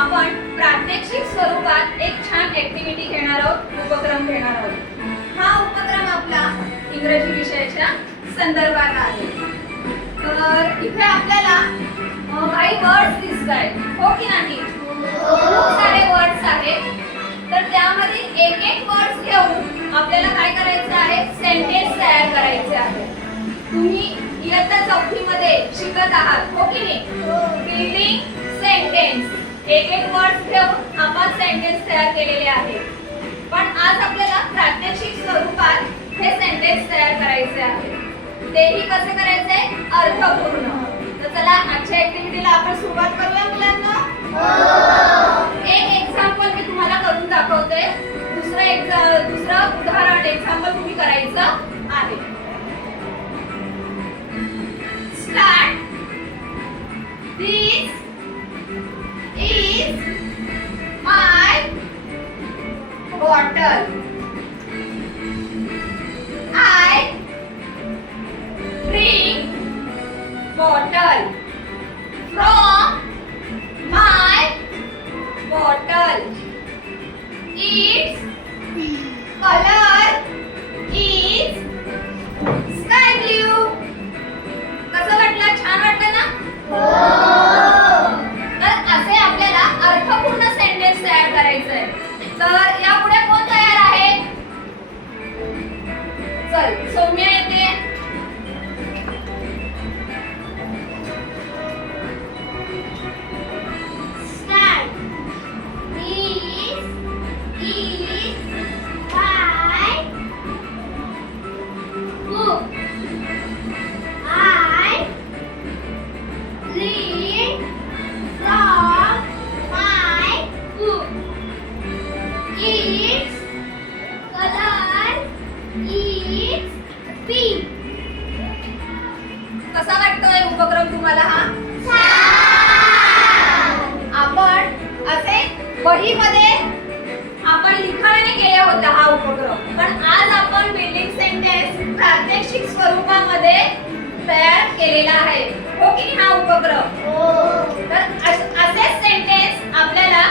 आपण प्रात्यक्षिक स्वरूपात एक छान ऍक्टिव्हिटी घेणार आहोत, उपक्रम घेणार आहोत। हा उपक्रम आपला इंग्रजी विषयाच्या संदर्भात आहे। तर इथे आपल्याला काही वर्ड्स दिसतायत, हो की नाही? खूप सारे वर्ड्स आहेत। तर त्यामध्ये एक एक वर्ड्स घेऊन आपल्याला काय करायचं आहे, सेंटेन्स तयार करायचे आहे। तुम्ही इयत्ता 4थी मध्ये शिकत आहात, हो की नाही? बिल्डिंग सेंटेन्स, एक एक वर्ड्स घेऊन आपण सेंटेन्स तयार केलेले आहे। पण आज आपल्याला प्रात्यक्षिक स्वरूपात हे सेंटेन्स तयार करायचे आहे। तेही कसे करायचे? अर्थपूर्ण। तर चला आजच्या ऍक्टिव्हिटीला आपण सुरुवात करूया मुलांना। एक एक्झाम्पल मी तुम्हाला करून दाखवते, दुसरं उदाहरण एक्झाम्पल तुम्ही करायचं आहे। Start. This is my bottle. I drink bottle from my bottle. Its color is sky blue. कसं वाटलं? छान वाटलं ना? तर असे आपल्याला अर्थपूर्ण सेंटेन्स तयार करायचं आहे। तर यापुढे कोण तयार आहे? चल सौम्या येते। कसा वाटतोय उपक्रम तुम्हाला हा? आपण असे वहीमध्ये आपण लिखाणाने केला होता हा उपक्रम, पण आज आपण बिल्डिंग सेंटेन्स प्रात्यक्षिक स्वरूपामध्ये तयार केलेला आहे, हो की हा उपक्रम? तर असेच सेंटेन्स आपल्याला